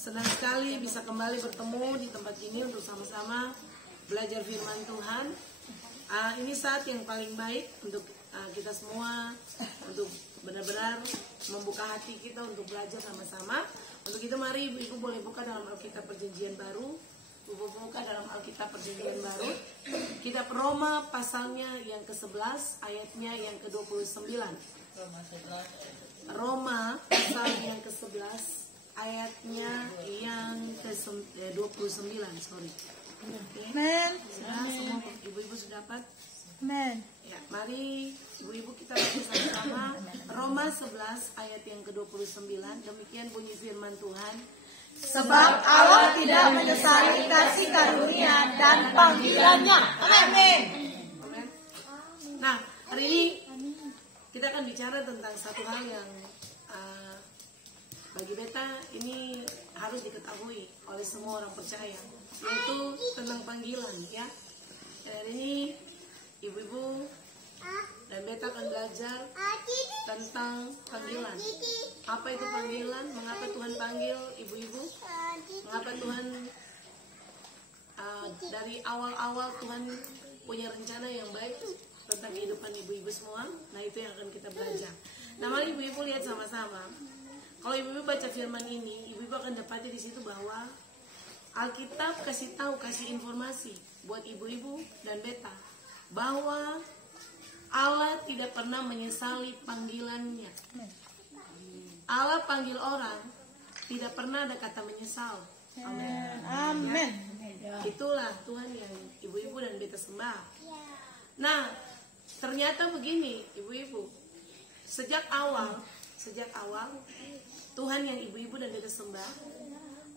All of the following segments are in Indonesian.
Senang sekali bisa kembali bertemu di tempat ini untuk sama-sama belajar firman Tuhan. Ini saat yang paling baik untuk kita semua, untuk benar-benar membuka hati kita untuk belajar sama-sama. Untuk itu mari Ibu boleh buka dalam Alkitab Perjanjian Baru. Ibu buka dalam Alkitab Perjanjian Baru. Kitab Roma pasalnya yang ke-11 ayatnya yang ke-29. Roma pasal yang ke-11 ayatnya yang ke-29. Sorry. Amen. Sudah semua ibu-ibu sudah dapat? Amen. Ya, mari ibu-ibu kita baca sama-sama Roma 11 ayat yang ke-29. Demikian bunyi firman Tuhan. Sebab Allah tidak menyesali kasih karunia dan panggilannya. Amin. Amen. Nah, hari ini kita akan bicara tentang satu hal yang bagi beta ini harus diketahui oleh semua orang percaya, yaitu tentang panggilan, ya. Hari ini ibu-ibu dan beta akan belajar tentang panggilan. Apa itu panggilan? Mengapa Tuhan panggil ibu-ibu? Mengapa Tuhan dari awal-awal Tuhan punya rencana yang baik tentang kehidupan ibu-ibu semua? Nah, itu yang akan kita belajar. Nah, mari ibu-ibu lihat sama-sama. Kalau ibu-ibu baca firman ini, ibu-ibu akan dapati di situ bahwa Alkitab kasih informasi buat ibu-ibu dan beta bahwa Allah tidak pernah menyesali panggilannya. Allah panggil orang, tidak pernah ada kata menyesal. Amin. Amin. Itulah Tuhan yang ibu-ibu dan beta sembah. Nah, ternyata begini, ibu-ibu. Sejak awal Tuhan yang ibu-ibu dan beta sembah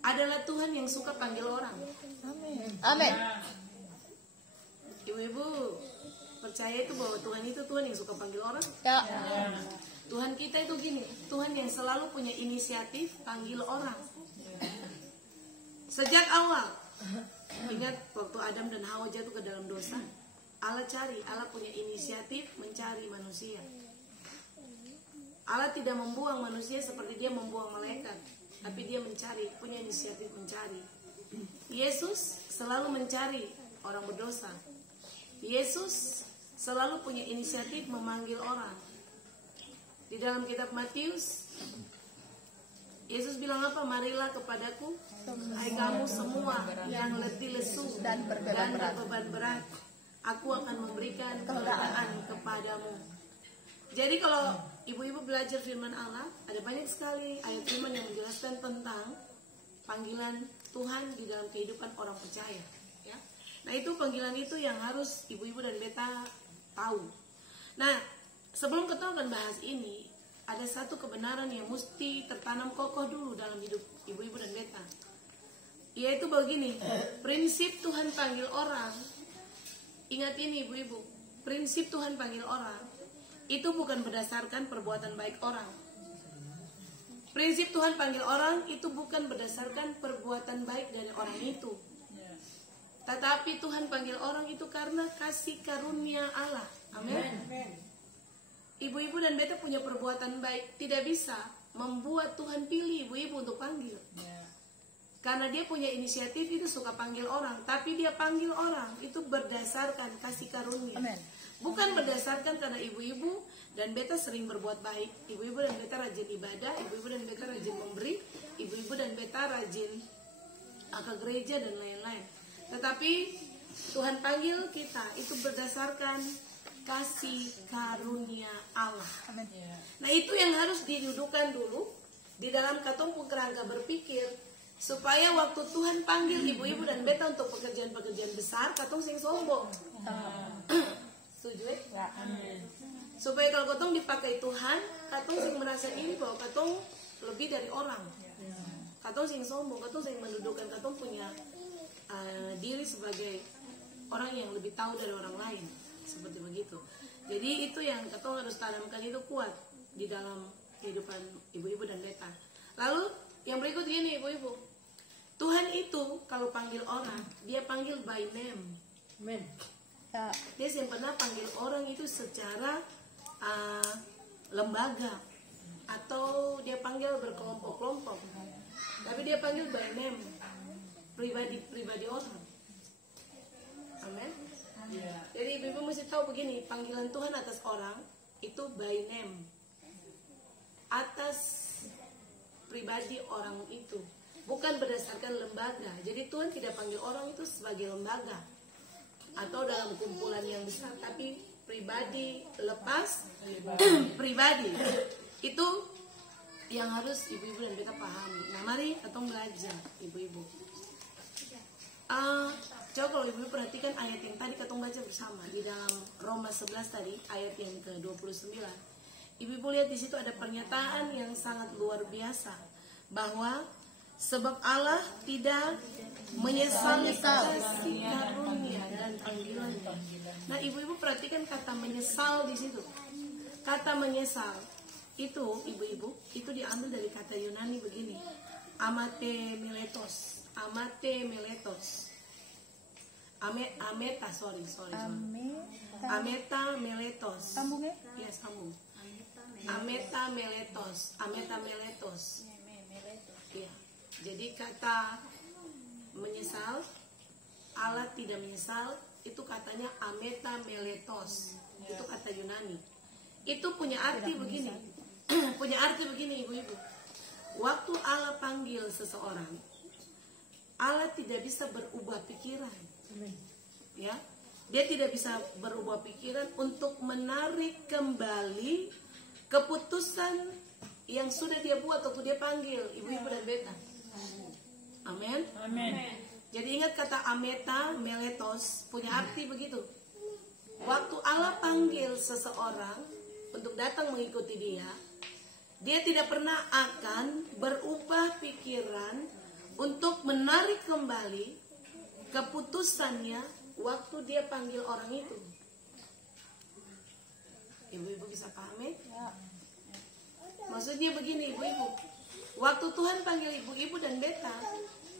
adalah Tuhan yang suka panggil orang. Amin. Ibu-ibu percaya itu bahwa Tuhan itu Tuhan yang suka panggil orang? Ya. Tuhan kita itu gini, Tuhan yang selalu punya inisiatif panggil orang. Sejak awal, ingat waktu Adam dan Hawa jatuh ke dalam dosa, Allah punya inisiatif mencari manusia. Allah tidak membuang manusia seperti dia membuang malaikat, tapi dia punya inisiatif mencari. Yesus selalu mencari orang berdosa. Yesus selalu punya inisiatif memanggil orang. Di dalam kitab Matius, Yesus bilang apa? Marilah kepadaku, hai kamu semua yang letih lesu dan berbeban berat, aku akan memberikan kelegaan kepadamu. Jadi kalau ibu-ibu belajar firman Allah, ada banyak sekali ayat firman yang menjelaskan tentang panggilan Tuhan di dalam kehidupan orang percaya, ya. Nah, itu panggilan itu yang harus ibu-ibu dan beta tahu. Nah, sebelum kita akan bahas ini, ada satu kebenaran yang mesti tertanam kokoh dulu dalam hidup ibu-ibu dan beta. Yaitu begini, prinsip Tuhan panggil orang. Ingat ini ibu-ibu, prinsip Tuhan panggil orang itu bukan berdasarkan perbuatan baik orang. Prinsip Tuhan panggil orang itu bukan berdasarkan perbuatan baik dari orang itu. Tetapi Tuhan panggil orang itu karena kasih karunia Allah. Amin. Ibu-ibu dan beta punya perbuatan baik tidak bisa membuat Tuhan pilih ibu-ibu untuk panggil. Karena dia punya inisiatif itu suka panggil orang, tapi dia panggil orang itu berdasarkan kasih karunia. Amen. Bukan berdasarkan karena ibu-ibu dan beta sering berbuat baik, ibu-ibu dan beta rajin ibadah, ibu-ibu dan beta rajin memberi, ibu-ibu dan beta rajin ke gereja dan lain-lain. Tetapi Tuhan panggil kita itu berdasarkan kasih karunia Allah. Amen. Nah, itu yang harus didudukan dulu di dalam katong kerangka berpikir, supaya waktu Tuhan panggil ibu-ibu dan beta untuk pekerjaan-pekerjaan besar, katong sing sombong. Setuju ya? Amin. Supaya kalau katong dipakai Tuhan, katong sing merasa ini bahwa katong lebih dari orang. Katong sing sombong, katong sing mendudukan, katong punya diri sebagai orang yang lebih tahu dari orang lain. Seperti begitu. Jadi itu yang katong harus tanamkan itu kuat di dalam kehidupan ibu-ibu dan beta. Lalu yang berikut gini ibu-ibu, Tuhan itu kalau panggil orang, dia panggil by name. Amen. Dia yang pernah panggil orang itu secara lembaga atau dia panggil berkelompok-kelompok. Tapi dia panggil by name, pribadi orang. Amin. Jadi ibu-ibu mesti tahu begini, panggilan Tuhan atas orang itu by name, atas pribadi orang itu, bukan berdasarkan lembaga. Jadi Tuhan tidak panggil orang itu sebagai lembaga atau dalam kumpulan yang besar, tapi pribadi lepas pribadi. Itu yang harus ibu-ibu dan kita pahami. Nah, mari kita belajar ibu-ibu. Coba kalau ibu perhatikan ayat yang tadi kita baca bersama di dalam Roma 11 tadi, ayat yang ke-29. Ibu lihat di situ ada pernyataan yang sangat luar biasa, bahwa sebab Allah tidak menyesali kasih karunia dan panggilannya. Nah, ibu-ibu perhatikan kata menyesal di situ. Kata menyesal itu, ibu-ibu, itu diambil dari kata Yunani begini, amate meletos. Ameta meletos. Sambung ya? Iya, sambung. Ameta meletos. Iya. Jadi kata menyesal, Allah tidak menyesal, itu katanya ameta meletos. Itu kata Yunani. Itu punya arti begini. Punya arti begini, ibu-ibu. Waktu Allah panggil seseorang, Allah tidak bisa berubah pikiran. Ya, dia tidak bisa berubah pikiran untuk menarik kembali keputusan yang sudah dia buat waktu dia panggil ibu-ibu dan beta. Amin. Jadi ingat kata ameta meletos punya arti begitu. Waktu Allah panggil seseorang untuk datang mengikuti dia, dia tidak pernah akan berubah pikiran untuk menarik kembali keputusannya waktu dia panggil orang itu. Ibu-ibu bisa pahami? Maksudnya begini, ibu-ibu. Waktu Tuhan panggil ibu-ibu dan beta,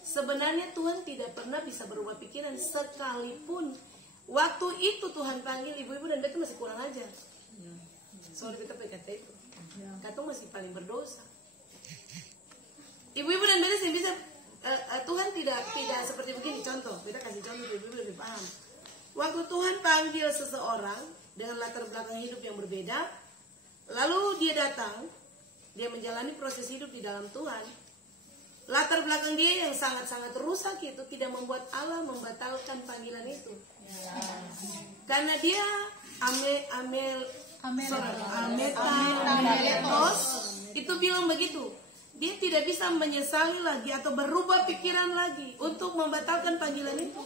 sebenarnya Tuhan tidak pernah bisa berubah pikiran, sekalipun waktu itu Tuhan panggil ibu-ibu dan beta masih kurang ajar. Sorry, beta kata itu. Kata masih paling berdosa. Ibu-ibu dan beta sih bisa. Tuhan tidak seperti begini. Contoh, kita kasih contoh ibu-ibu lebih paham. Waktu Tuhan panggil seseorang dengan latar belakang hidup yang berbeda, lalu dia datang, dia menjalani proses hidup di dalam Tuhan. Latar belakang dia yang sangat-sangat rusak itu tidak membuat Allah membatalkan panggilan itu. Karena dia ameta itu bilang begitu. Dia tidak bisa menyesali lagi atau berubah pikiran lagi untuk membatalkan panggilan itu.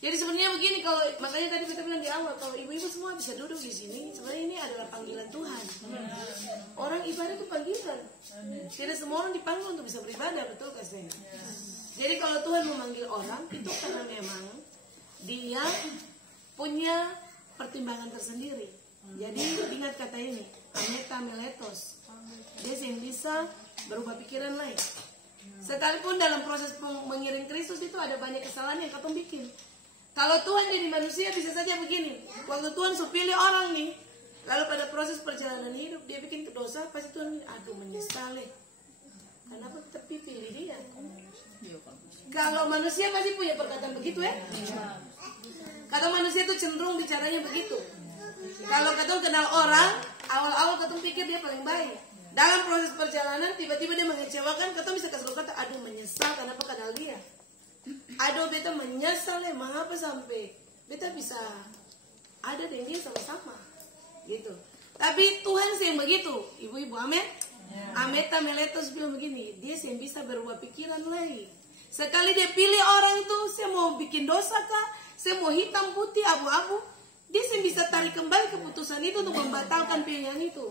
Jadi sebenarnya begini, kalau makanya tadi kita bilang di awal, kalau ibu-ibu semua bisa duduk di sini, sebenarnya ini adalah panggilan Tuhan. Orang ibadah itu panggilan. Tidak semua orang dipanggil untuk bisa beribadah, betul gak sih? Jadi kalau Tuhan memanggil orang itu karena memang dia punya pertimbangan tersendiri. Jadi ingat kata ini, ameta meletos. Dia yang bisa berubah pikiran lain. Sekalipun dalam proses mengiring Kristus itu ada banyak kesalahan yang katong bikin. Kalau Tuhan jadi manusia bisa saja begini. Waktu Tuhan pilih orang nih, lalu pada proses perjalanan hidup dia bikin dosa, pasti Tuhan aduh menyesali. Kenapa tapi pilih dia? Kalau manusia pasti punya perkataan begitu ya. Kalau manusia itu cenderung bicaranya begitu. Kalau katong kenal orang, awal-awal katong pikir dia paling baik. Dalam proses perjalanan tiba-tiba dia mengecewakan, katong bisa kasih kata, aduh menyesal kenapa kenal dia. Aduh beta menyesal mengapa sampai beta bisa ada dengan dia sama-sama. Gitu. Tapi Tuhan sih yang begitu, ibu-ibu, amin. Ameta meletos bilang begini, dia sih yang bisa berubah pikiran lagi. Sekali dia pilih orang itu, saya mau bikin dosa kah? Saya mau hitam putih abu-abu, dia sih bisa tarik kembali keputusan itu untuk membatalkan pilihan itu.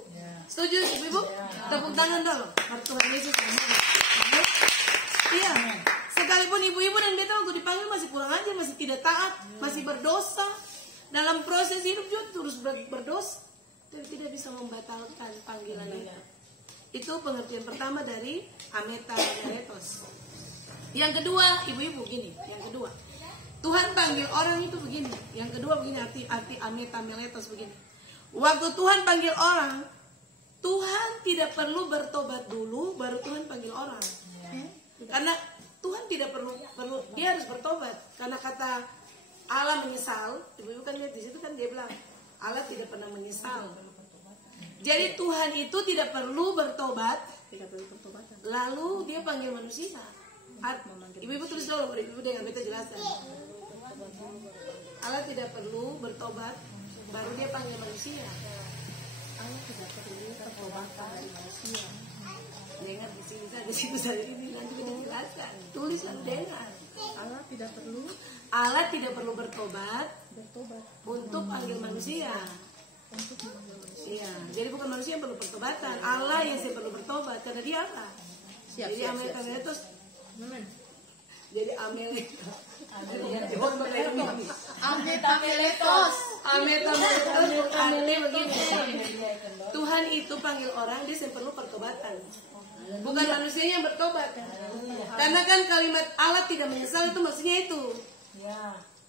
Setuju ibu-ibu? Tepuk tangan dulu. Tuhan Yesus. Iya. Sekalipun ibu-ibu dan beta waktu dipanggil masih kurang aja, masih tidak taat, masih berdosa. Dalam proses hidup juga terus berdosa, tapi tidak bisa membatalkan panggilan itu. Itu pengertian pertama dari ameta meletos. Yang kedua, ibu-ibu gini. Yang kedua, Tuhan panggil orang itu begini. Yang kedua begini, arti ameta meletos begini. Waktu Tuhan panggil orang, Tuhan tidak perlu bertobat dulu baru Tuhan panggil orang. Karena Tuhan tidak perlu dia harus bertobat. Karena kata Allah menyesal, ibu-ibu kan lihat di situ kan dia bilang Allah tidak pernah menyesal. Jadi Tuhan itu tidak perlu bertobat, lalu dia panggil manusia. Ibu-ibu tulis dulu, ibu dengan beta jelaskan. Allah tidak perlu bertobat, baru dia panggil manusia. Allah tidak perlu bertobat dari manusia. Dengar di sini, di situ saya ini nanti kita jelaskan. Tulis lalu dengar. Allah tidak perlu bertobat untuk panggil manusia. Iya, jadi bukan manusia yang perlu pertobatan. Allah yang saya perlu bertobat karena dia Allah. Jadi Ameletos. Jadi Ameletos. Begini. Tuhan itu panggil orang dia yang perlu pertobatan. Bukan manusianya yang bertobat. Karena kan kalimat Allah tidak menyesal itu maksudnya itu.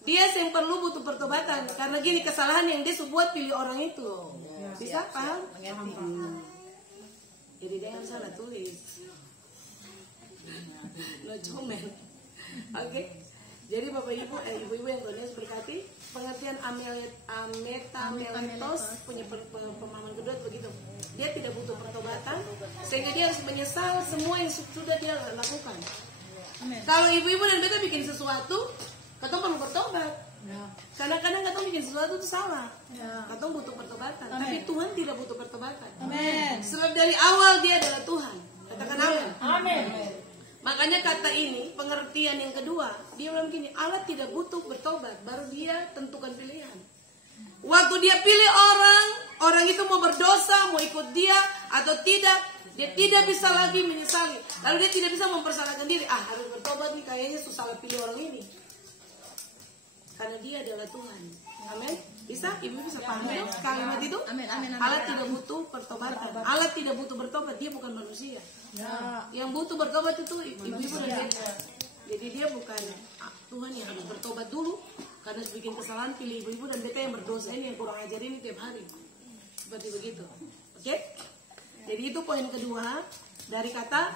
Dia yang perlu butuh pertobatan. Karena gini kesalahan yang dia buat pilih orang itu. Bisa paham? Jadi dia harus salah tulis. No comment. Oke. Jadi Bapak Ibu, ibu-ibu yang Tuhan Yesus berkati, pengertian ametameletos punya pemahaman kedua begitu. Dia tidak butuh pertobatan, sehingga dia harus menyesal semua yang sudah dia lakukan. Kalau ibu-ibu dan beta bikin sesuatu, katong perlu bertobat. Karena kadang katong bikin sesuatu itu salah. Katong butuh pertobatan. Tapi Tuhan tidak butuh pertobatan. Sebab dari awal dia adalah Tuhan. Katakan amin. Makanya kata ini, pengertian yang kedua, dia bilang gini, Allah tidak butuh bertobat, baru dia tentukan pilihan. Waktu dia pilih orang itu mau berdosa, mau ikut dia atau tidak, dia tidak bisa lagi menyesali. Lalu dia tidak bisa mempersalahkan diri, harus bertobat nih, kayaknya susah pilih orang ini. Karena dia adalah Tuhan. Amin. Bisa? Ibu bisa paham kalimat itu? Allah tidak butuh pertobatan. Allah tidak butuh bertobat, dia bukan manusia. Yang butuh bertobat itu ibu-ibu dan beta. Jadi dia bukan Tuhan yang harus bertobat dulu karena bikin kesalahan, pilih ibu-ibu dan beta yang berdosa ini, yang kurang ajar ini tiap hari. Seperti begitu. Oke? Jadi itu poin kedua dari kata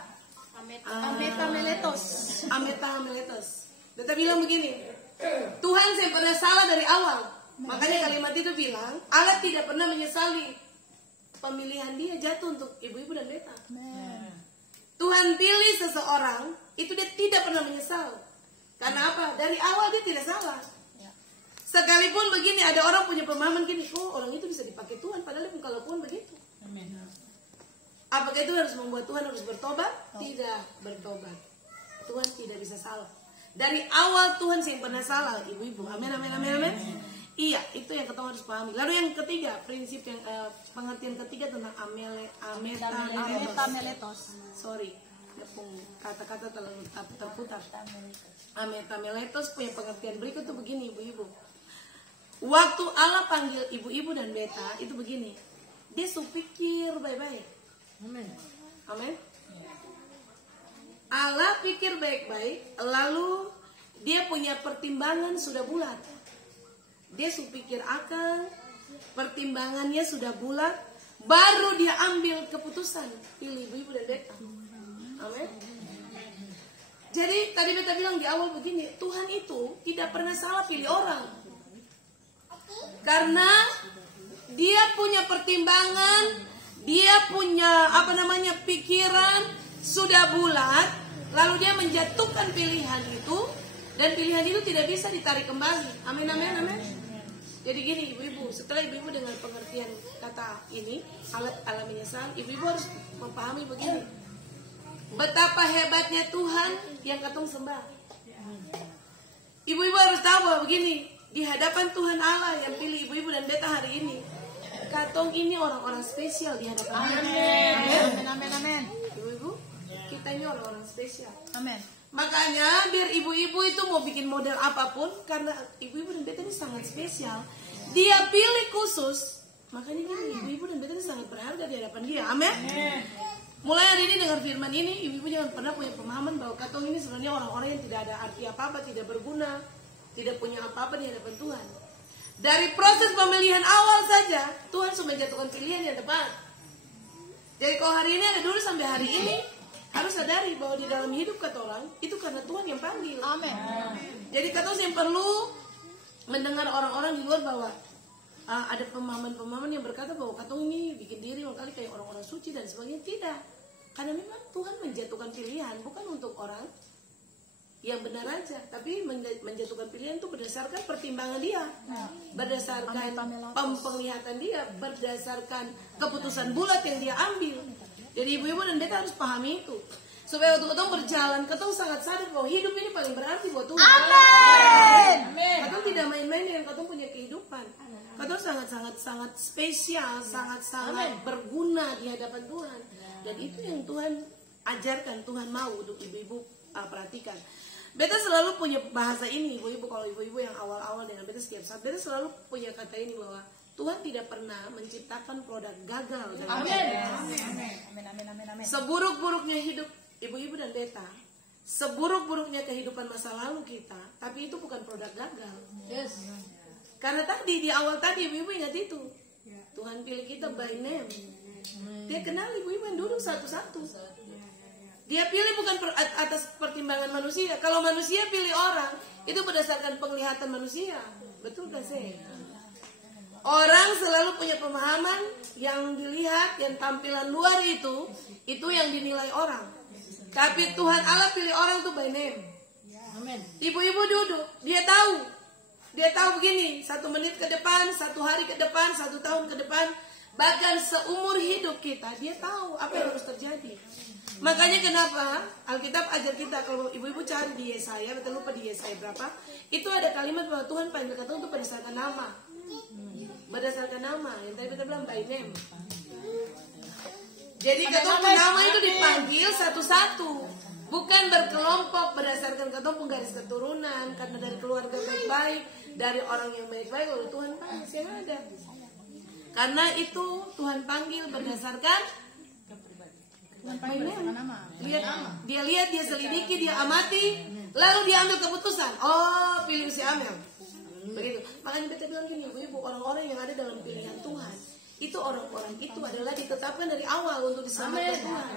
ametameletos. Beta bilang begini, Tuhan saya pernah salah dari awal. Makanya kalimat itu bilang Allah tidak pernah menyesali pemilihan dia jatuh untuk ibu-ibu dan beta. Tuhan pilih seseorang itu dia tidak pernah menyesal. Karena apa? Dari awal dia tidak salah. Sekalipun begini ada orang punya pemahaman gini, orang itu bisa dipakai Tuhan padahal dia kelakuan begitu. Apakah itu harus membuat Tuhan harus bertobat? Tidak bertobat. Tuhan tidak bisa salah. Dari awal Tuhan sih pernah salah, ibu-ibu. Amin. Iya, itu yang kita harus pahami. Lalu yang ketiga, prinsip yang pengertian ketiga tentang ametameletos. Sorry, kata-kata terlalu terputar. Ametameletos punya pengertian berikut tuh begini, ibu-ibu. Waktu Allah panggil ibu-ibu dan beta itu begini, dia pikir baik-baik. Amin. Allah pikir baik-baik, lalu dia punya pertimbangan sudah bulat. Dia pikir akal, pertimbangannya sudah bulat, baru dia ambil keputusan pilih ibu-ibu dan beta. Amin. Jadi tadi beta bilang di awal begini, Tuhan itu tidak pernah salah pilih orang. Karena dia punya pertimbangan, dia punya pikiran sudah bulat, lalu dia menjatuhkan pilihan itu, dan pilihan itu tidak bisa ditarik kembali. Amin. Jadi gini ibu-ibu, setelah ibu-ibu dengan pengertian kata ini, Allah menyesal, ibu-ibu harus memahami begini, betapa hebatnya Tuhan yang katong sembah. Ibu-ibu harus tahu bahwa begini, di hadapan Tuhan Allah yang pilih ibu-ibu dan beta hari ini, katong ini orang-orang spesial di hadapan Tuhan. Amin. Ibu-ibu, kita ini orang-orang spesial. Amin. Makanya biar ibu-ibu itu mau bikin model apapun, karena ibu-ibu dan beta ini sangat spesial, dia pilih khusus. Makanya gini, ibu-ibu dan beta ini sangat berharga di hadapan dia. Amin. Mulai hari ini dengar firman ini, ibu-ibu jangan pernah punya pemahaman bahwa katong ini sebenarnya orang-orang yang tidak ada arti apa-apa, tidak berguna, tidak punya apa-apa di hadapan Tuhan. Dari proses pemilihan awal saja, Tuhan sudah menjatuhkan pilihan yang tepat. Jadi kalau hari ini ada dulu sampai hari ini, harus sadari bahwa di dalam hidup kata orang itu karena Tuhan yang panggil. Amin. Jadi kata yang perlu mendengar orang-orang di luar bahwa ada pemahaman-pemahaman yang berkata bahwa katong ini bikin diri kali kayak orang-orang suci dan sebagainya. Tidak, karena memang Tuhan menjatuhkan pilihan bukan untuk orang yang benar aja, tapi menjatuhkan pilihan itu berdasarkan pertimbangan dia, berdasarkan penglihatan dia, berdasarkan keputusan bulat yang dia ambil. Jadi ibu-ibu dan beta harus pahami itu, supaya waktu ketong berjalan, ketong sangat sadar bahwa hidup ini paling berarti buat Tuhan. Amin. Ketong tidak main-main dengan ketong punya kehidupan. Ketong sangat spesial, sangat berguna di hadapan Tuhan. Dan itu yang Tuhan ajarkan, Tuhan mau untuk ibu-ibu perhatikan. Beta selalu punya bahasa ini, ibu-ibu, kalau ibu-ibu yang awal-awal dengan beta setiap saat, beta selalu punya kata ini bahwa Tuhan tidak pernah menciptakan produk gagal. Amin. Seburuk-buruknya hidup ibu-ibu dan beta, seburuk-buruknya kehidupan masa lalu kita, tapi itu bukan produk gagal. Yes. Karena tadi di awal tadi ibu-ibu ingat itu, Tuhan pilih kita by name. Dia kenal ibu-ibu yang duduk satu-satu. Dia pilih bukan atas pertimbangan manusia. Kalau manusia pilih orang, itu berdasarkan penglihatan manusia. Betul gak sih? Orang selalu punya pemahaman yang dilihat, yang tampilan luar itu yang dinilai orang. Tapi Tuhan Allah pilih orang tuh by name. Ibu-ibu duduk, dia tahu begini, 1 menit ke depan, 1 hari ke depan, 1 tahun ke depan, bahkan seumur hidup kita, dia tahu apa yang harus terjadi. Makanya kenapa Alkitab ajar kita, kalau ibu-ibu cari di Yesaya, betul lupa di Yesaya berapa, itu ada kalimat bahwa Tuhan panggil kata untuk berdasarkan nama. Berdasarkan nama, yang tadi kita bilang by name. Jadi kata nama itu dipanggil satu-satu, bukan berkelompok berdasarkan kata garis keturunan, karena dari keluarga baik-baik, dari orang yang baik-baik, lalu Tuhan panggil yang ada. Karena itu Tuhan panggil berdasarkan dia lihat, dia selidiki, dia amati, lalu dia ambil keputusan. Oh, pilih si Amel. Begitu. Makanya kita bilang gini, ibu-ibu, orang-orang yang ada dalam pilihan Tuhan, itu orang-orang itu adalah ditetapkan dari awal untuk diselamatkan Tuhan.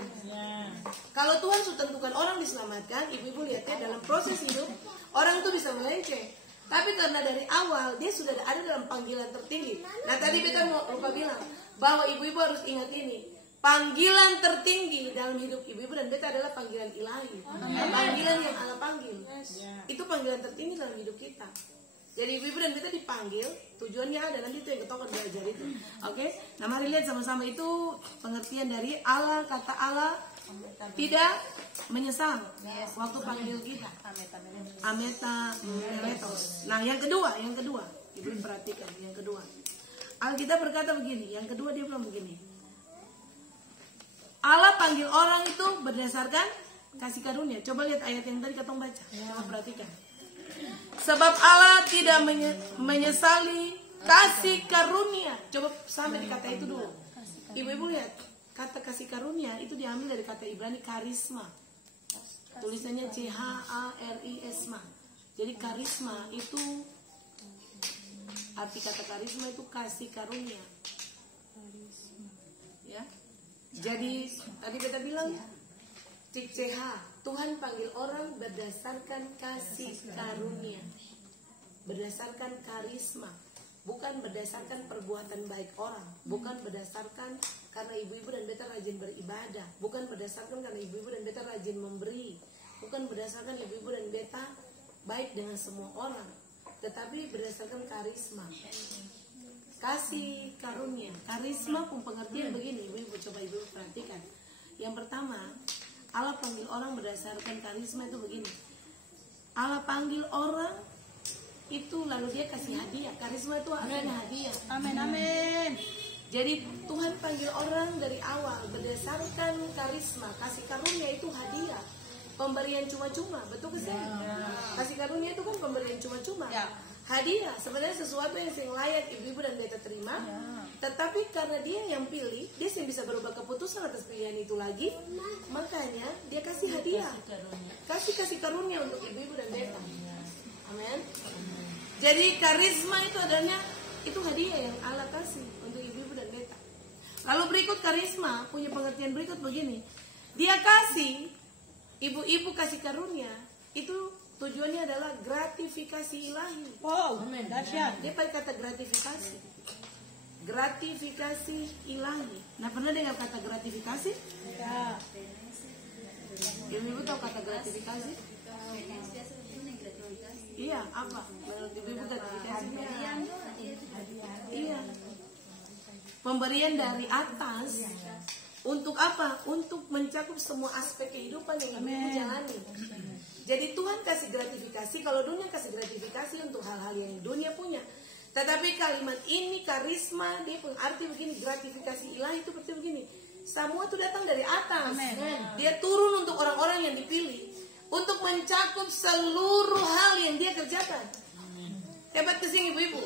Kalau Tuhan sudah tentukan orang diselamatkan, ibu-ibu lihatnya dalam proses hidup, orang itu bisa melenceng. Tapi karena dari awal dia sudah ada dalam panggilan tertinggi. Nah tadi kita lupa bilang bahwa ibu-ibu harus ingat ini. Panggilan tertinggi dalam hidup ibu-ibu dan beta adalah panggilan ilahi. Panggilan yang Allah panggil. Itu panggilan tertinggi dalam hidup kita. Jadi ibu-ibu dan beta dipanggil, tujuannya ada, nanti itu yang kita akan belajar itu. Oke? Nah mari lihat sama-sama itu pengertian dari Allah, kata Allah tidak menyesal waktu panggil kita. Ameta meletos. Nah yang kedua, ibu perhatikan yang kedua. Alkitab berkata begini, yang kedua dia bilang begini. Allah panggil orang itu berdasarkan kasih karunia. Coba lihat ayat yang tadi ketong baca. Coba perhatikan. Sebab Allah tidak menyesali kasih karunia. Coba sampai di kata itu dulu. Ibu-ibu lihat, kata kasih karunia itu diambil dari kata Ibrani karisma. Tulisannya CHARISMA. Jadi karisma itu, arti kata karisma itu kasih karunia. Ya. Jadi tadi kita bilang CH, Tuhan panggil orang berdasarkan kasih karunia, berdasarkan karisma, bukan berdasarkan perbuatan baik orang, bukan berdasarkan karena ibu-ibu dan beta rajin beribadah, bukan berdasarkan karena ibu-ibu dan beta rajin memberi, bukan berdasarkan ibu-ibu dan beta baik dengan semua orang, tetapi berdasarkan karisma. Kasih karunia, karisma pun pengertian begini, ibu-ibu coba ibu perhatikan. Yang pertama, Allah panggil orang berdasarkan karisma itu begini. Allah panggil orang itu lalu dia kasih hadiah. Karisma itu artinya hadiah. Amin. Jadi Tuhan panggil orang dari awal berdasarkan karisma, kasih karunia itu hadiah. Pemberian cuma-cuma, betul ke sih? Kasih karunia itu kan pemberian cuma-cuma. Hadiah, sebenarnya sesuatu yang layak ibu-ibu dan beta terima. Tetapi karena dia yang pilih, dia yang bisa berubah keputusan atas pilihan itu lagi. Makanya dia kasih hadiah, kasih karunia untuk ibu-ibu dan beta. Amin. Jadi karisma itu adanya, itu hadiah yang Allah kasih untuk ibu-ibu dan beta. Lalu berikut karisma punya pengertian berikut begini. Dia kasih, ibu-ibu kasih karunia, itu tujuannya adalah gratifikasi ilahi. Wow, dahsyat. Dia pakai kata gratifikasi. Gratifikasi ilahi. Nah, pernah dengar kata gratifikasi? Ya. Ibu-ibu tahu kata gratifikasi? Iya, apa? Menurut ibu-ibu gratifikasi? Iya. Pemberian dari atas. Untuk apa? Untuk mencakup semua aspek kehidupan yang ibu-ibu jalani. Jadi Tuhan kasih gratifikasi, kalau dunia kasih gratifikasi untuk hal-hal yang dunia punya. Tetapi kalimat ini, karisma, dia pun arti begini, gratifikasi ilahi itu berarti begini. Semua itu datang dari atas. Dia turun untuk orang-orang yang dipilih. Untuk mencakup seluruh hal yang dia kerjakan. Hebat kesini ibu-ibu.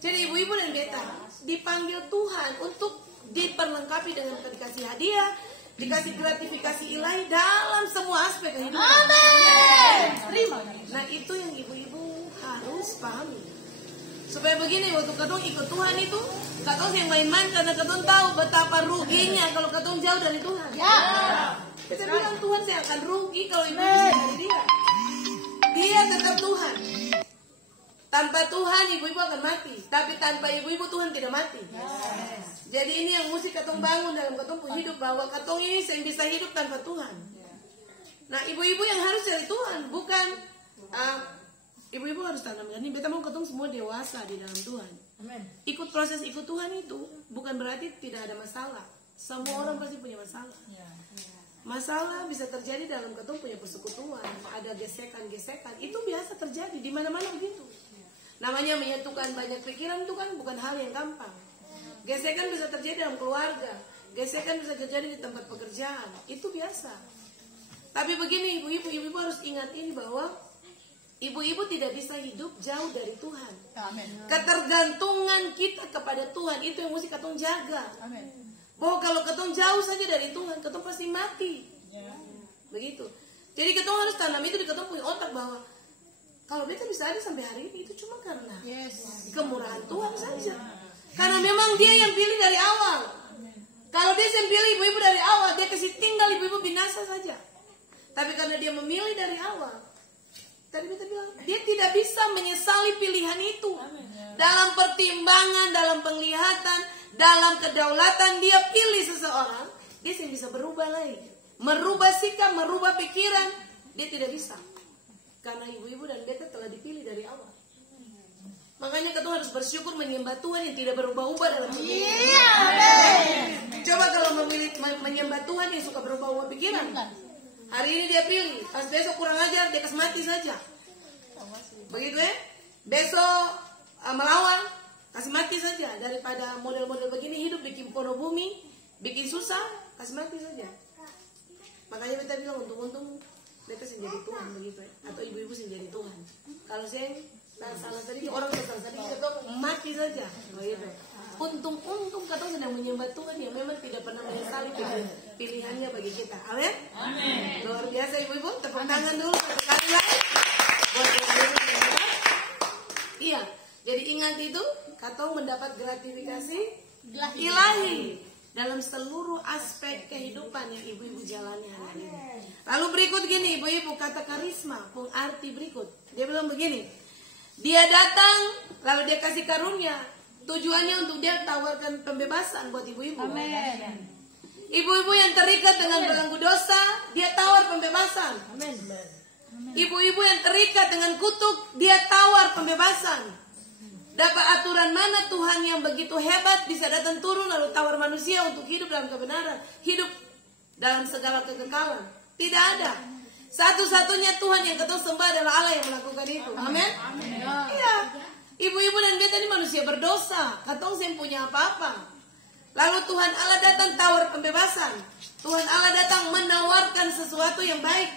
Jadi ibu-ibu dan beta dipanggil Tuhan untuk diperlengkapi dengan dikasih hadiah, dikasih gratifikasi ilahi dalam semua aspek kehidupan. Amin. Terima. Nah itu yang ibu-ibu harus pahami. Supaya begini, waktu katong ikut Tuhan itu, katong yang main-main karena katong tahu betapa ruginya kalau katong jauh dari Tuhan. Ya. Kita bilang Tuhan saya akan rugi kalau ibu-ibu jauh dari dia. Dia tetap Tuhan. Tanpa Tuhan ibu-ibu akan mati. Tapi tanpa ibu-ibu Tuhan tidak mati. Jadi ini yang mesti katong bangun dalam katong pun hidup, bahwa katong ini saya bisa hidup tanpa Tuhan. Nah ibu-ibu yang harus dari Tuhan, bukan ibu-ibu harus tanamkan ini. Beta mau katong semua dewasa di dalam Tuhan. Ikut proses ikut Tuhan itu bukan berarti tidak ada masalah. Semua orang pasti punya masalah. Masalah bisa terjadi dalam katong punya persekutuan, ada gesekan-gesekan, itu biasa terjadi di mana-mana begitu. Namanya menyatukan banyak pikiran itu kan bukan hal yang gampang. Gesekan bisa terjadi dalam keluarga, gesekan bisa terjadi di tempat pekerjaan, itu biasa. Tapi begini ibu-ibu harus ingat ini, bahwa ibu-ibu tidak bisa hidup jauh dari Tuhan. Ketergantungan kita kepada Tuhan itu yang mesti katong jaga. Bahwa kalau katong jauh saja dari Tuhan, katong pasti mati. Begitu. Jadi katong harus tanam itu di katong punya otak, bahwa kalau beta bisa ada sampai hari ini itu cuma karena kemurahan Tuhan saja. Karena memang dia yang pilih dari awal. Kalau dia yang pilih ibu-ibu dari awal, dia kasih tinggal ibu-ibu binasa saja. Tapi karena dia memilih dari awal, tadi beta bilang, dia tidak bisa menyesali pilihan itu. Dalam pertimbangan, dalam penglihatan, dalam kedaulatan dia pilih seseorang, dia yang bisa berubah lagi. Merubah sikap, merubah pikiran, dia tidak bisa. Karena ibu-ibu dan beta telah dipilih dari awal. Makanya kita harus bersyukur menyembah Tuhan yang tidak berubah-ubah dalam hidup. Coba kalau menyembah Tuhan yang suka berubah-ubah pikiran. Hari ini dia pilih, pas besok kurang ajar, dia kasih mati saja. Begitu ya? Besok melawan, kasih mati saja. Daripada model-model begini hidup bikin pono bumi, bikin susah, kasih mati saja. Makanya beta bilang untung-untung beta sendiri Tuhan begitu ya. Atau ibu-ibu sendiri Tuhan. Kalau saya salah sedikit, orang salah sedikit, kita mati saja. Begitu. Untung-untung katong sedang menyembah Tuhan yang memang tidak pernah menyesali pilihannya bagi kita. Amin. Luar biasa ibu-ibu, tepuk tangan dulu sekali lagi. Iya, jadi ingat itu, katong mendapat gratifikasi ilahi dalam seluruh aspek kehidupan yang ibu-ibu jalani hari ini. Lalu berikut gini, ibu-ibu kata karisma, pun arti berikut. Dia bilang begini, dia datang, lalu dia kasih karunia. Tujuannya untuk dia tawarkan pembebasan buat ibu-ibu. Ibu-ibu yang terikat dengan belenggu dosa, dia tawar pembebasan. Ibu-ibu yang terikat dengan kutuk, dia tawar pembebasan. Dapat aturan mana Tuhan yang begitu hebat bisa datang turun lalu tawar manusia untuk hidup dalam kebenaran, hidup dalam segala kekekalan? Tidak ada. Satu-satunya Tuhan yang kita sembah adalah Allah yang melakukan itu. Amin. Iya. Ibu-ibu dan beta ini manusia berdosa, katong saya punya apa-apa. Lalu Tuhan Allah datang tawar pembebasan. Tuhan Allah datang menawarkan sesuatu yang baik.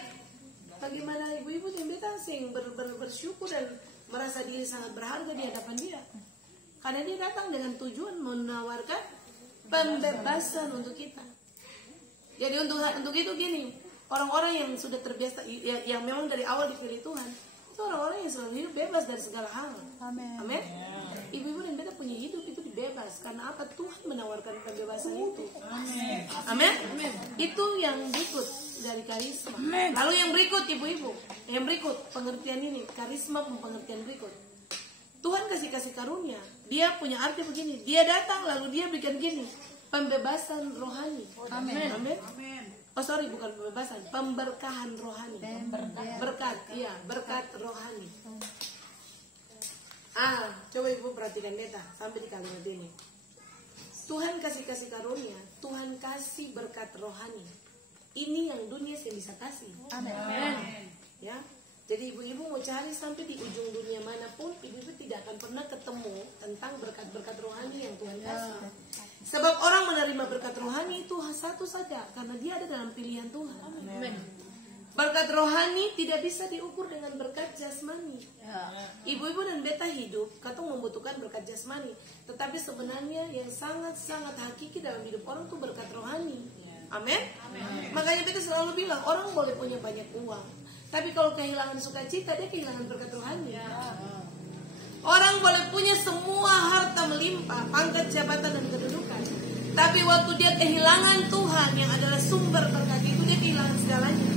Bagaimana ibu-ibu dan beta sing bersyukur dan merasa diri sangat berharga di hadapan dia. Karena dia datang dengan tujuan menawarkan pembebasan untuk kita. Jadi untuk itu gini, orang-orang yang sudah terbiasa, yang memang dari awal dipilih Tuhan, itu orang-orang yang selalu hidup bebas dari segala hal. Amin. Ibu-ibu dan beta punya hidup itu bebas. Karena apa? Tuhan menawarkan pembebasan itu. Amin. Itu yang berikut dari karisma. Lalu yang berikut ibu-ibu, yang berikut pengertian ini, karisma pengertian berikut. Tuhan kasih karunia. Dia punya arti begini. Dia datang lalu dia bikin gini, pembebasan rohani. Amin. Oh sorry, bukan pembebasan, pemberkahan rohani. Berkat, iya, berkat rohani. Coba ibu perhatikan beta sampai di kalimat ini. Tuhan kasih karunia, Tuhan kasih berkat rohani. Ini yang dunia yang bisa kasih. Amin. Ya, jadi ibu-ibu mau cari sampai di ujung dunia manapun, ibu-ibu tidak akan pernah ketemu tentang berkat-berkat rohani yang Tuhan kasih. Sebab orang menerima berkat rohani itu satu saja, karena dia ada dalam pilihan Tuhan. Amin. Berkat rohani tidak bisa diukur dengan berkat jasmani. Ibu-ibu dan beta hidup, katong membutuhkan berkat jasmani. Tetapi sebenarnya yang sangat-sangat hakiki dalam hidup orang itu berkat rohani. Amin. Makanya beta selalu bilang, orang boleh punya banyak uang, tapi kalau kehilangan sukacita, dia kehilangan berkat rohani. Orang boleh punya semua harta melimpah, pangkat, jabatan, dan kedudukan, tapi waktu dia kehilangan Tuhan yang adalah sumber berkat itu, dia kehilangan segalanya.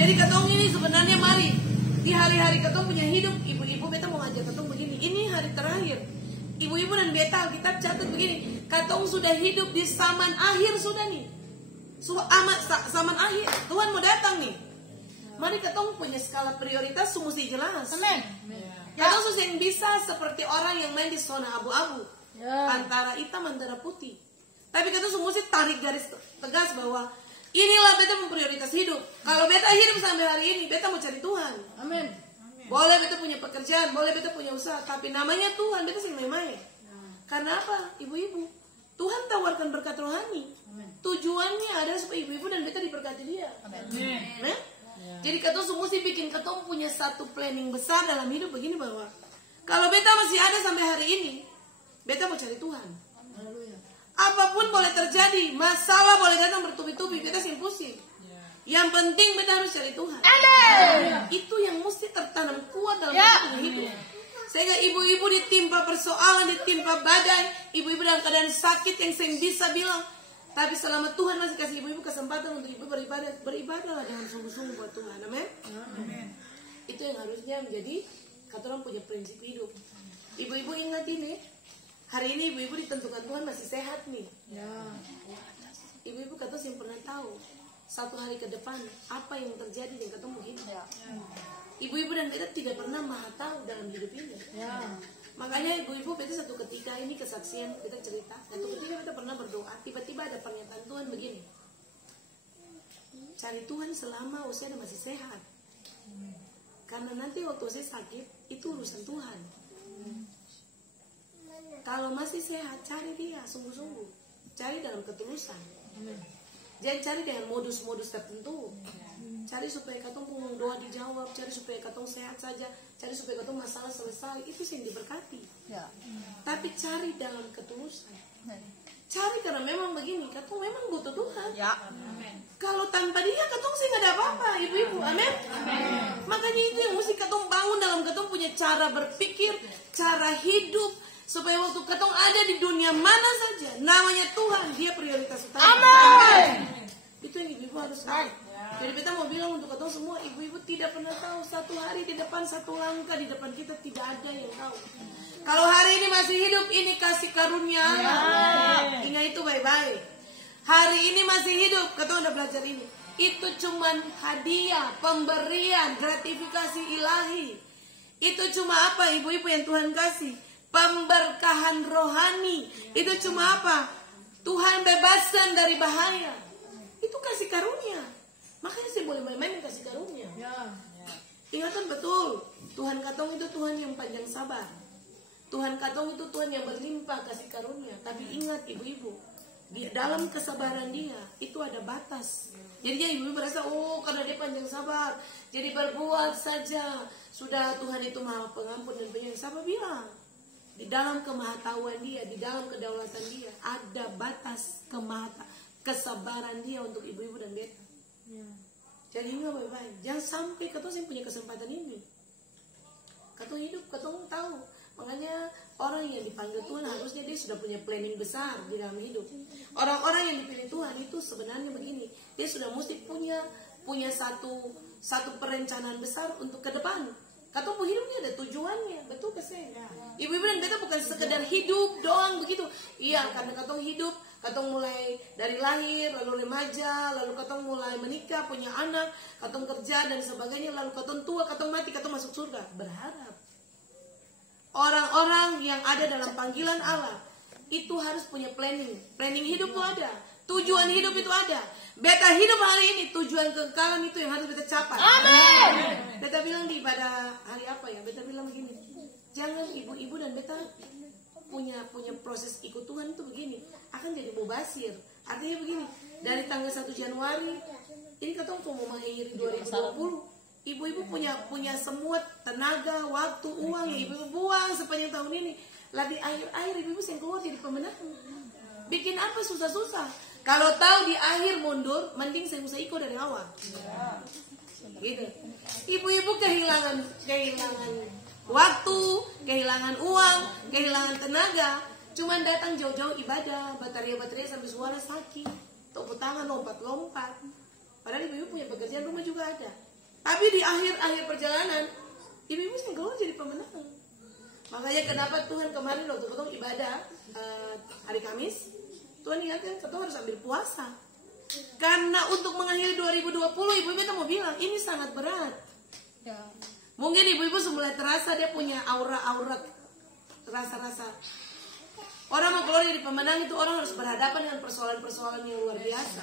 Jadi katong ini sebenarnya mari di hari-hari katong punya hidup, ibu-ibu beta mau ngajak katong begini. Ini hari terakhir. Ibu-ibu dan beta Alkitab catat begini. Katong sudah hidup di zaman akhir sudah nih. Zaman akhir. Tuhan mau datang nih. Mari katong punya skala prioritas mesti jelas. Amin. Katong susah yang bisa seperti orang yang main di zona abu-abu. Antara hitam antara putih. Tapi katong mesti tarik garis tegas bahwa inilah beta memprioritas hidup. Kalau beta hidup sampai hari ini, beta mau cari Tuhan. Amin. Boleh beta punya pekerjaan, boleh beta punya usaha, tapi namanya Tuhan, beta sih main-main. Karena apa, ibu-ibu? Tuhan tawarkan berkat rohani. Tujuannya adalah supaya ibu-ibu dan beta diberkati dia. Nah? Jadi katong semua sih bikin katong punya satu planning besar dalam hidup begini bahwa kalau beta masih ada sampai hari ini, beta mau cari Tuhan. Apapun boleh terjadi, masalah boleh datang bertubi-tubi, beta sih pusing. Yang penting beta harus cari Tuhan. Itu yang mesti tertanam kuat dalam hidup. Sehingga ibu-ibu ditimpa persoalan, ditimpa badai, ibu-ibu dalam keadaan sakit yang saya bisa bilang, tapi selama Tuhan masih kasih ibu-ibu kesempatan untuk ibu beribadah, beribadahlah dengan sungguh-sungguh buat Tuhan. Amin. Itu yang harusnya menjadi kata orang punya prinsip hidup. Ibu-ibu ingat ini. Hari ini ibu-ibu ditentukan Tuhan masih sehat nih. Ibu-ibu kata saya pernah tahu satu hari ke depan apa yang terjadi dengan ketemu hidup. Ibu-ibu dan beta tidak pernah maha tahu dalam hidup ini. Makanya ibu-ibu beta satu ketika ini kesaksian kita cerita. Satu ketika beta pernah berdoa, tiba-tiba ada pernyataan Tuhan begini. Cari Tuhan selama usia masih sehat. Karena nanti waktu saya sakit itu urusan Tuhan. Kalau masih sehat, cari dia sungguh-sungguh. Cari dalam ketulusan. Jangan cari dengan modus-modus tertentu. Cari supaya katong doa dijawab. Cari supaya katong sehat saja. Cari supaya katong masalah selesai. Itu sih yang diberkati. Tapi cari dalam ketulusan. Cari karena memang begini. Katong memang butuh Tuhan. Kalau tanpa dia, katong sih gak ada apa-apa. Ibu-ibu, amin. Makanya itu yang mesti katong bangun dalam katong punya cara berpikir, cara hidup. Supaya waktu katong ada di dunia mana saja, namanya Tuhan, dia prioritas utama. Amin. Itu yang ibu-ibu harus tahu. Jadi kita mau bilang untuk katong semua, ibu-ibu tidak pernah tahu satu hari di depan, satu langkah di depan kita tidak ada yang tahu. Kalau hari ini masih hidup, ini kasih karunia Allah. Ingat itu baik-baik. Hari ini masih hidup, katong udah belajar ini. Itu cuman hadiah, pemberian, gratifikasi ilahi. Itu cuma apa ibu-ibu yang Tuhan kasih? Pemberkahan rohani. Itu cuma apa? Tuhan bebaskan dari bahaya. Itu kasih karunia. Makanya saya boleh main-main kasih karunia. Ingatan betul, Tuhan katong itu Tuhan yang panjang sabar. Tuhan katong itu Tuhan yang berlimpah kasih karunia. Tapi ingat ibu-ibu, di dalam kesabaran dia itu ada batas. Jadi ibu-ibu merasa, oh karena dia panjang sabar, jadi berbuat saja. Sudah Tuhan itu maha pengampun dan penyayang. Siapa bilang? Di dalam kemahatauan dia, di dalam kedaulatan dia, ada batas kesabaran dia untuk ibu-ibu dan beta. Jadi ingat baik-baik, jangan sampai katong punya kesempatan ini. Katong hidup, katong tahu Makanya orang yang dipanggil Tuhan harusnya dia sudah punya planning besar di dalam hidup. Orang-orang yang dipilih Tuhan itu sebenarnya begini, dia sudah mesti punya satu perencanaan besar untuk ke depan. Katong mau hidup ini ada tujuannya, betul ke saya? Ibu-ibu dan beta bukan sekedar hidup doang begitu. Iya, karena katong hidup, katong mulai dari lahir, lalu remaja, lalu katong mulai menikah, punya anak, katong kerja dan sebagainya, lalu katong tua, katong mati, katong masuk surga. Berharap orang-orang yang ada dalam panggilan Allah itu harus punya planning hidup itu ada, tujuan hidup itu ada. Beta hidup hari ini, tujuan kekekalan itu yang harus beta capai. Amin. Beta bilang pada hari apa ya? Beta bilang begini, jangan ibu-ibu dan beta punya proses ikut Tuhan itu begini, akan jadi mubasir. Artinya begini, dari tanggal 1 Januari ini katong mau mengakhiri 2020. Ibu-ibu punya semua tenaga, waktu, uang yang ibu buang sepanjang tahun ini. Lagi akhir ibu-ibu yang keluar jadi pemenang. Bikin apa susah-susah? Kalau tahu di akhir mundur, mending saya usah ikut dari awal. Gitu. Ibu-ibu kehilangan waktu, kehilangan uang, kehilangan tenaga, cuman datang jauh-jauh ibadah, baterai sampai suara sakit, tepuk tangan lompat-lompat. Padahal ibu-ibu punya pekerjaan rumah juga ada. Tapi di akhir perjalanan, ibu-ibu yang keluar jadi pemenang. Makanya kenapa Tuhan kemarin waktu ketemu ibadah hari Kamis, Tuhan ingatkan kita harus ambil puasa. Karena untuk mengakhiri 2020, ibu-ibu mau bilang ini sangat berat. Ya. Mungkin ibu-ibu mulai terasa dia punya aura rasa-rasa. Orang mau keluar dari pemenang itu orang harus berhadapan dengan persoalan-persoalan yang luar biasa.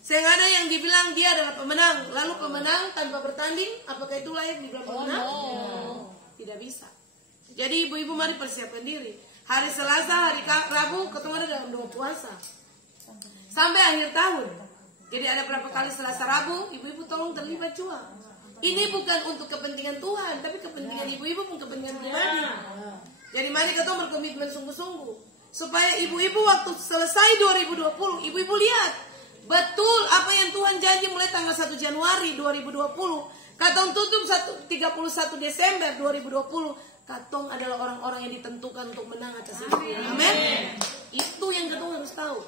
Sehingga ada yang dibilang dia adalah pemenang, lalu pemenang tanpa bertanding, apakah itu layak dibilang pemenang? Tidak bisa. Jadi ibu-ibu mari persiapkan diri. Hari Selasa, hari Rabu ketemu ada dalam doa puasa sampai akhir tahun. Jadi ada berapa kali Selasa Rabu, ibu-ibu tolong terlibat juga. Ini bukan untuk kepentingan Tuhan, tapi kepentingan ibu-ibu pun kepentingan pribadi. Jadi mari kita berkomitmen sungguh-sungguh supaya ibu-ibu waktu selesai 2020, ibu-ibu lihat betul apa yang Tuhan janji mulai tanggal 1 Januari 2020. Katong tutup 31 Desember 2020. Katong adalah orang-orang yang ditentukan untuk menang atas itu. Amin. Itu yang katong harus tahu.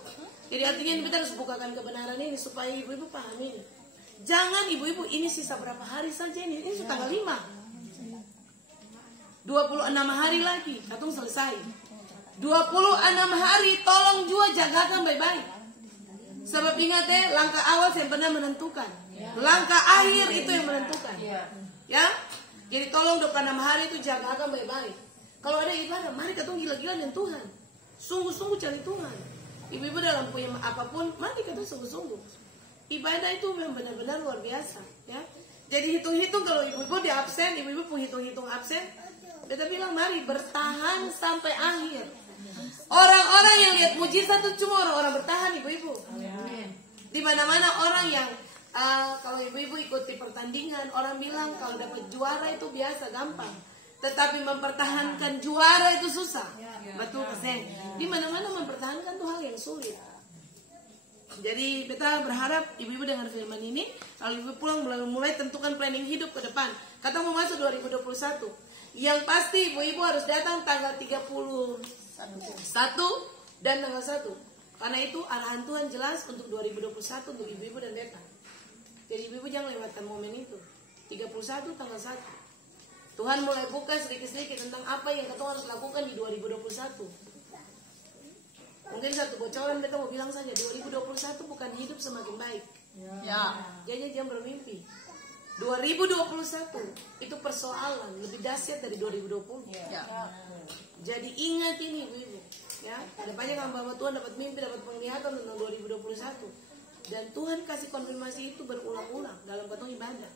Jadi artinya kita harus bukakan kebenaran ini supaya ibu-ibu paham ini. Jangan ibu-ibu ini sisa berapa hari saja ini sudah tanggal 5. 26 hari lagi katong selesai. 26 hari tolong juga jagakan baik-baik. Sebab ingat langkah awal yang pernah menentukan. Langkah akhir itu yang menentukan. Ya. Jadi tolong 26 hari itu jagakan baik-baik. Kalau ada ibadah, mari ketemu gila-gila dengan Tuhan. Sungguh-sungguh cari Tuhan. Ibu-ibu dalam punya apapun, mari ketemu sungguh-sungguh. Ibadah itu memang benar-benar luar biasa. Ya. Jadi hitung-hitung kalau ibu-ibu di absen, ibu-ibu pun hitung-hitung absen. Beta bilang mari bertahan sampai akhir. Orang-orang yang lihat mujizat itu cuma orang-orang bertahan, ibu-ibu. Di mana-mana orang yang kalau ibu-ibu ikuti pertandingan, orang bilang kalau dapat juara itu biasa, gampang. Tetapi mempertahankan juara itu susah. Betul kan? Di mana-mana mempertahankan itu hal yang sulit. Jadi kita berharap ibu-ibu dengar firman ini, kalau ibu pulang mulai tentukan planning hidup ke depan. Kata mau masuk 2021. Yang pasti ibu-ibu harus datang tanggal 31 dan tanggal 1. Karena itu arahan Tuhan jelas untuk 2021 untuk ibu-ibu dan beta. Jadi ibu-ibu jangan lewatkan momen itu. 31 tanggal 1. Tuhan mulai buka sedikit-sedikit tentang apa yang kita harus lakukan di 2021. Mungkin satu bocoran kita mau bilang saja, 2021 bukan hidup semakin baik. Ya. Jadi jangan bermimpi. 2021 itu persoalan lebih dahsyat dari 2020. Ya. Jadi ingat ini ibu-ibu. Ya, ada banyak hamba Tuhan dapat mimpi, dapat penglihatan tentang 2021. Dan Tuhan kasih konfirmasi itu berulang-ulang dalam ketong ibadah.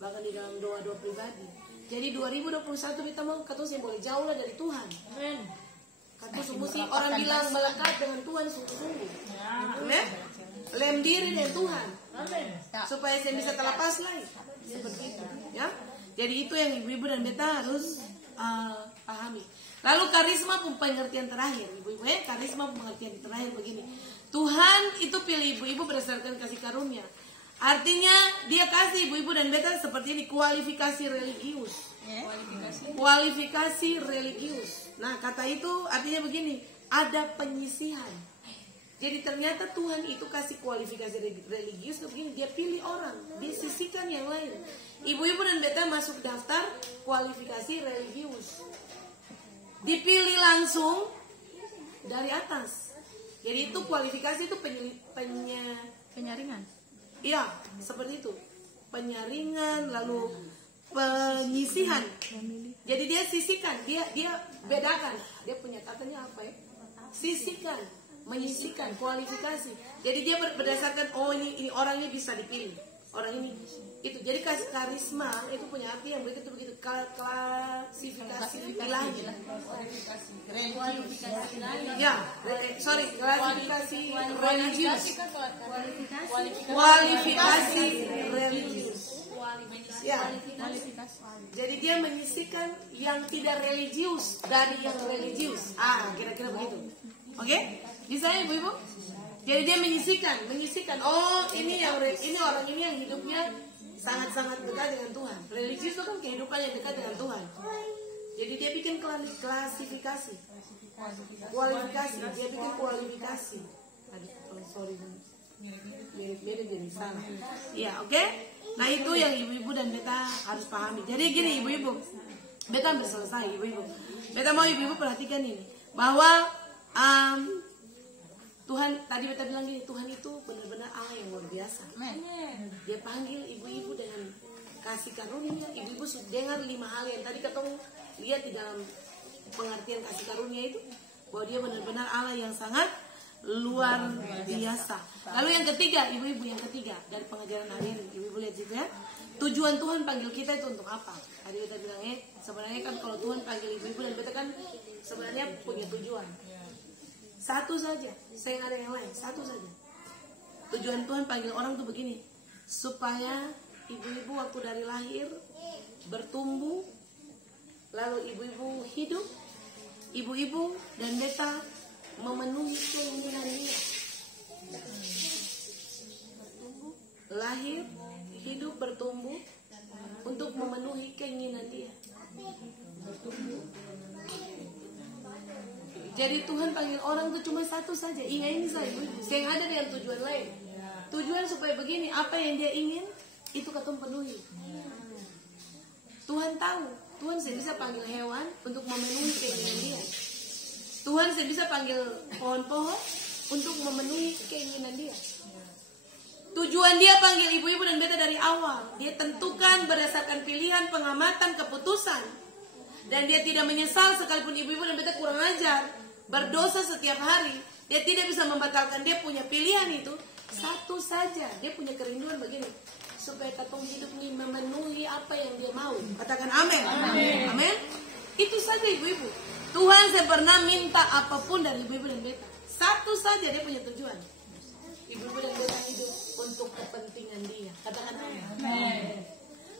Bahkan di dalam doa-doa pribadi. Jadi 2021 kita mau ketong yang boleh jauh lah dari Tuhan. Amen. Katong sungguh orang bilang melekat dengan Tuhan sungguh-sungguh. Amen. Lem diri dengan Tuhan. Amen. Supaya saya bisa terlepas lagi. Seperti itu. Ya. Jadi itu yang ibu-ibu dan beta harus pahami. Lalu karisma pengertian terakhir, ibu-ibu karisma pengertian terakhir begini. Tuhan itu pilih ibu-ibu berdasarkan kasih karunia. Artinya dia kasih ibu-ibu dan beta seperti ini, kualifikasi religius. Kualifikasi religius. Nah, kata itu artinya begini, ada penyisihan. Jadi ternyata Tuhan itu kasih kualifikasi religius begini, dia pilih orang, dia sisihkan yang lain. Ibu-ibu dan beta masuk daftar kualifikasi religius. Dipilih langsung dari atas. Jadi itu kualifikasi itu Penyaringan. iya, seperti itu. Penyaringan, lalu penyisihan. Jadi dia sisihkan, dia bedakan. Dia punya katanya apa ya? Sisihkan, menyisihkan, kualifikasi. Jadi dia berdasarkan oh ini orangnya bisa dipilih. Orang ini itu. Jadi karisma itu punya arti yang begitu klasifikasi ilahi. Ya, klasifikasi religius. Kualifikasi religius. Ya. Jadi dia menyisihkan yang tidak religius dari yang religius. Kira-kira begitu. Oke? Bisa ya ibu-ibu? Jadi dia menyisihkan. Oh, ini orang ini yang hidupnya sangat-sangat dekat dengan Tuhan. Religius itu kan kehidupan yang dekat dengan Tuhan. Jadi dia bikin klasifikasi, kualifikasi. Dia bikin kualifikasi. Sorry, mirip jadi salah. Iya, oke? Nah itu yang ibu-ibu dan beta harus pahami. Jadi gini ibu-ibu, beta hampir selesai ibu-ibu. Beta mau ibu-ibu perhatikan ini, bahwa Tuhan, tadi beta bilang gini, Tuhan itu benar-benar Allah yang luar biasa. Dia panggil ibu-ibu dengan kasih karunia. Ibu-ibu dengar 5 hal yang tadi ketemu lihat di dalam pengertian kasih karunia itu, bahwa dia benar-benar Allah yang sangat luar biasa. Lalu yang ketiga, ibu-ibu yang ketiga dari pengajaran hari ini, ibu-ibu lihat juga, tujuan Tuhan panggil kita itu untuk apa? Tadi beta bilangnya, sebenarnya kan kalau Tuhan panggil ibu-ibu dan beta kan sebenarnya punya tujuan. Satu saja, saya nggak ada yang lain, satu saja. Tujuan Tuhan panggil orang tuh begini, supaya ibu-ibu waktu dari lahir bertumbuh, lalu ibu-ibu hidup, ibu-ibu dan beta memenuhi keinginan dia. Lahir, hidup, bertumbuh untuk memenuhi keinginan dia. Jadi Tuhan panggil orang itu cuma satu saja. Ingat ini saya ibu-ibu. Saya nggak ada dengan tujuan lain. Tujuan supaya begini, apa yang dia ingin itu ketemu penuhi. Tuhan tahu, Tuhan saya bisa panggil hewan untuk memenuhi keinginan dia. Tuhan saya bisa panggil pohon-pohon untuk memenuhi keinginan dia. Tujuan dia panggil ibu-ibu dan beta dari awal. Dia tentukan berdasarkan pilihan, pengamatan, keputusan. Dan dia tidak menyesal sekalipun ibu-ibu dan beta kurang ajar, berdosa setiap hari. Dia tidak bisa membatalkan dia punya pilihan itu. Satu saja, dia punya kerinduan begini, supaya katong hidup ini memenuhi apa yang dia mau. Katakan amin. Amin. Itu saja ibu-ibu. Tuhan saya pernah minta apapun dari ibu-ibu dan beta. Satu saja dia punya tujuan. Ibu-ibu dan beta hidup untuk kepentingan dia. Katakan amin.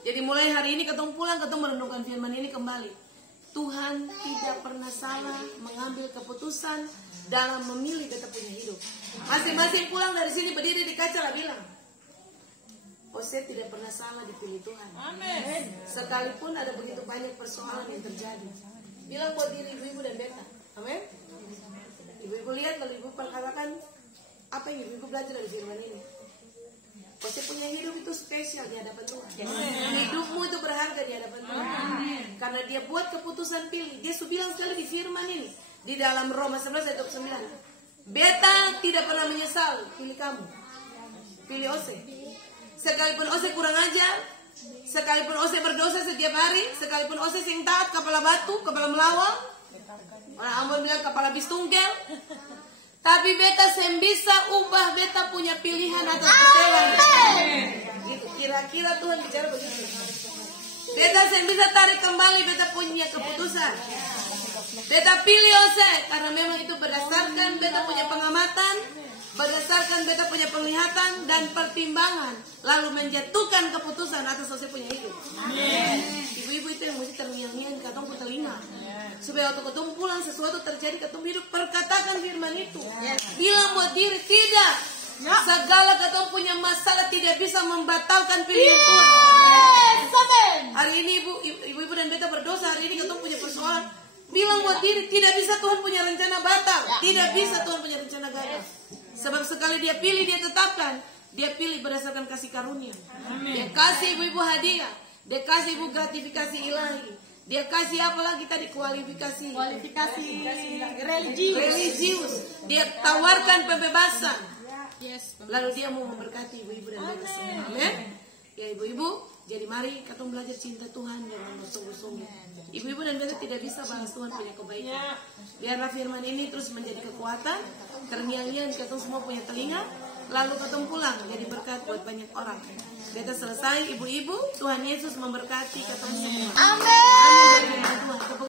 Jadi mulai hari ini ketemu pulang, ketemu merenungkan firman ini kembali. Tuhan tidak pernah salah mengambil keputusan dalam memilih beta punya hidup. Masing-masing pulang dari sini berdiri di kaca lah bilang, saya tidak pernah salah dipilih Tuhan. Amin. Sekalipun ada begitu banyak persoalan yang terjadi. Bilang buat diri ibu-ibu dan beta. Amin. Ibu-ibu lihat lalu ibu perkatakan apa yang ibu-ibu belajar dari firman ini. Saya punya hidup itu spesial di hadapan Tuhan. Hidupmu itu berharga di hadapan Tuhan. Karena dia buat keputusan pilih. Dia bilang sekali di firman ini, di dalam Roma 11 ayat 29. Beta tidak pernah menyesal pilih kamu. Pilih Ose. Sekalipun Ose kurang ajar, sekalipun Ose berdosa setiap hari, sekalipun Ose sing taat, kepala batu, kepala melawang, orang Ambon bilang kepala bistungkel, tapi beta sem bisa ubah beta punya pilihan atas kecewa. Gitu, kira-kira Tuhan bicara begitu. Beta sem bisa tarik kembali beta punya keputusan. Beta pilih Ose karena memang itu berdasarkan beta punya pengamatan, berdasarkan beta punya penglihatan dan pertimbangan, lalu menjatuhkan keputusan atas Ose punya hidup. Ibu-ibu itu yang mesti terngiang-ngiang katong ku telinga. Supaya waktu ketemu pulang sesuatu terjadi ketemu hidup, perkatakan firman itu. Bilang buat diri, tidak, Segala ketemu punya masalah tidak bisa membatalkan pilihan Tuhan. Hari ini ibu dan beta berdosa. Hari ini ketemu punya persoalan. Bilang buat diri, tidak bisa Tuhan punya rencana batal. Tidak bisa Tuhan punya rencana gagal. Sebab sekali dia pilih, dia tetapkan. Dia pilih berdasarkan kasih karunia. Dia kasih ibu-ibu hadiah. Dia kasih ibu gratifikasi ilahi. Dia kasih apa lagi tadi? Kualifikasi religius. Dia tawarkan pembebasan. Lalu dia mau memberkati ibu-ibu dan beta semua. Amin. Ya ibu-ibu, jadi mari kita belajar cinta Tuhan dengan bersungguh-sungguh. Ibu-ibu dan beta tidak bisa balas Tuhan punya kebaikan. Biarlah firman ini terus menjadi kekuatan. Terngiang-ngiang kita semua punya telinga. Lalu ketemu pulang jadi berkat buat banyak orang. Beta selesai ibu-ibu. Tuhan Yesus memberkati ketemu semua. Amin. Amin.